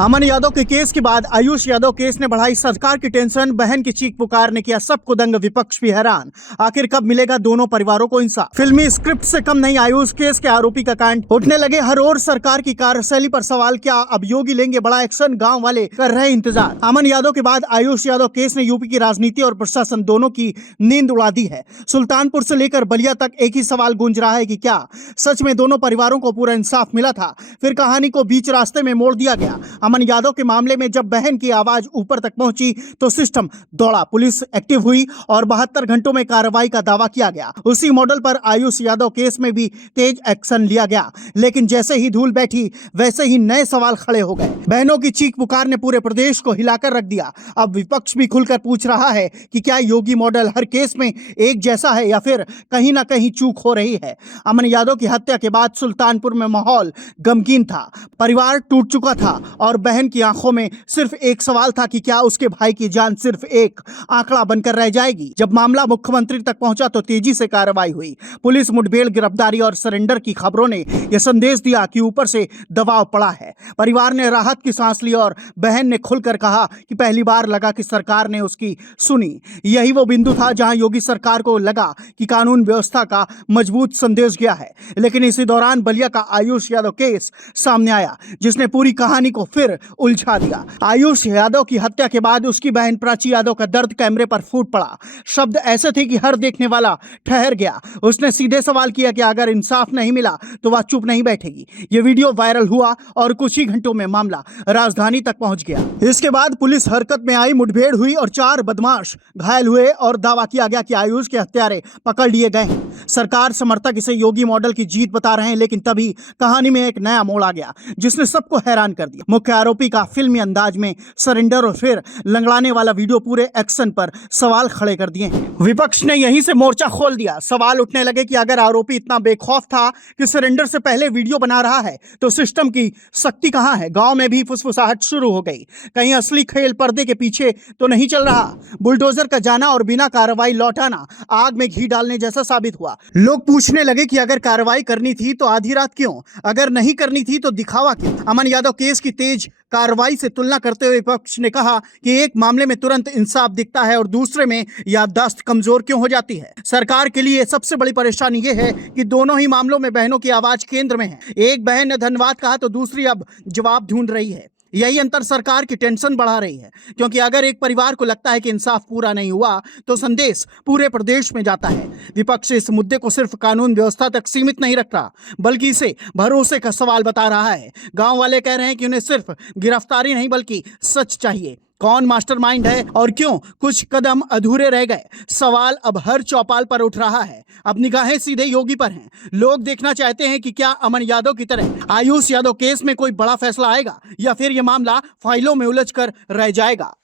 अमन यादव के केस के बाद आयुष यादव केस ने बढ़ाई सरकार की टेंशन। बहन की चीख पुकार ने किया सबको दंग, विपक्ष भी हैरान। आखिर कब मिलेगा दोनों परिवारों को इंसाफ? फिल्मी स्क्रिप्ट से कम नहीं आयुष केस के आरोपी का कांड। उठने लगे हर ओर सरकार की कार्यशैली पर सवाल। क्या अब योगी लेंगे बड़ा एक्शन? गाँव वाले कर रहे इंतजार। अमन यादव के बाद आयुष यादव केस ने यूपी की राजनीति और प्रशासन दोनों की नींद उड़ा दी है। सुल्तानपुर से लेकर बलिया तक एक ही सवाल गूंज रहा है कि क्या सच में दोनों परिवारों को पूरा इंसाफ मिला था, फिर कहानी को बीच रास्ते में मोड़ दिया गया? अमन यादव के मामले में जब बहन की आवाज ऊपर तक पहुंची तो सिस्टम दौड़ा, पुलिस एक्टिव हुई और 72 घंटों में कार्रवाई का दावा किया गया। उसी मॉडल पर आयुष यादव केस में भी तेज एक्शन लिया गया, लेकिन जैसे ही धूल बैठी वैसे ही नए सवाल खड़े हो गए। बहनों की चीख पुकार ने पूरे प्रदेश को हिलाकर रख दिया। अब विपक्ष भी खुलकर पूछ रहा है कि क्या योगी मॉडल हर केस में एक जैसा है या फिर कहीं ना कहीं चूक हो रही है? अमन यादव की हत्या के बाद सुल्तानपुर में माहौल गमगीन था, परिवार टूट चुका था और बहन की आंखों में सिर्फ एक सवाल था कि क्या उसके भाई की जान सिर्फ एक आंकड़ा बनकर रह जाएगी? जब मामला मुख्यमंत्री तक पहुंचा तो तेजी से कार्रवाई हुई। पुलिस मुठभेड़, गिरफ्तारी और सरेंडर की खबरों ने यह संदेश दिया कि ऊपर से दबाव पड़ा है। परिवार ने राहत की सांस ली और बहन ने खुलकर कहा कि पहली बार लगा कि सरकार ने उसकी सुनी। यही वो बिंदु था जहां योगी सरकार को लगा कि कानून व्यवस्था का मजबूत संदेश गया है। लेकिन इसी दौरान बलिया का आयुष यादव केस सामने आया, जिसने पूरी कहानी को फिर उलझा दिया। आयुष यादव की हत्या के बाद उसकी बहन प्राची यादव का दर्द कैमरे पर फूट पड़ा। शब्द ऐसे थे कि हर देखने वाला ठहर गया। उसने सीधे सवाल किया कि अगर इंसाफ नहीं मिला तो वह चुप नहीं बैठेगी। यह वीडियो वायरल हुआ और कुछ ही घंटों में मामला राजधानी तक पहुंच गया। इसके बाद पुलिस हरकत में आई, मुठभेड़ हुई और 4 बदमाश घायल हुए और दावा किया गया कि आयुष के हत्यारे पकड़ लिए गए हैं। सरकार समर्थक इसे योगी मॉडल की जीत बता रहे हैं, लेकिन तभी कहानी में एक नया मोड़ आ गया जिसने सबको हैरान कर दिया। मुख्य आरोपी का फिल्मी अंदाज में सरेंडर और फिर लंगड़ाने वाला वीडियो पूरे एक्शन पर सवाल खड़े कर दिए हैं। विपक्ष ने यहीं से मोर्चा खोल दिया। सवाल उठने लगे कि अगर आरोपी इतना बेखौफ था कि सरेंडर से पहले वीडियो बना रहा है तो सिस्टम की शक्ति कहां है? गांव में भी फुसफुसाहट शुरू हो गई। कहीं असली खेल पर्दे के पीछे तो नहीं चल रहा? बुलडोजर का जाना और बिना कार्रवाई लौट आना आग में घी डालने जैसा साबित हुआ। लोग पूछने लगे कि अगर कार्रवाई करनी थी तो आधी रात क्यों? अगर नहीं करनी थी तो दिखावा क्यों? अमन यादव केस की तेज कार्रवाई से तुलना करते हुए विपक्ष ने कहा कि एक मामले में तुरंत इंसाफ दिखता है और दूसरे में याददाश्त कमजोर क्यों हो जाती है? सरकार के लिए सबसे बड़ी परेशानी यह है कि दोनों ही मामलों में बहनों की आवाज केंद्र में है। एक बहन ने धन्यवाद कहा तो दूसरी अब जवाब ढूंढ रही है। यही अंतर सरकार की टेंशन बढ़ा रही है, क्योंकि अगर एक परिवार को लगता है कि इंसाफ पूरा नहीं हुआ तो संदेश पूरे प्रदेश में जाता है। विपक्ष इस मुद्दे को सिर्फ कानून व्यवस्था तक सीमित नहीं रख रहा, बल्कि इसे भरोसे का सवाल बता रहा है। गांव वाले कह रहे हैं कि उन्हें सिर्फ गिरफ्तारी नहीं बल्कि सच चाहिए। कौन मास्टरमाइंड है और क्यों कुछ कदम अधूरे रह गए? सवाल अब हर चौपाल पर उठ रहा है। अब निगाहें सीधे योगी पर हैं। लोग देखना चाहते हैं कि क्या अमन यादव की तरह आयुष यादव केस में कोई बड़ा फैसला आएगा या फिर यह मामला फाइलों में उलझकर रह जाएगा।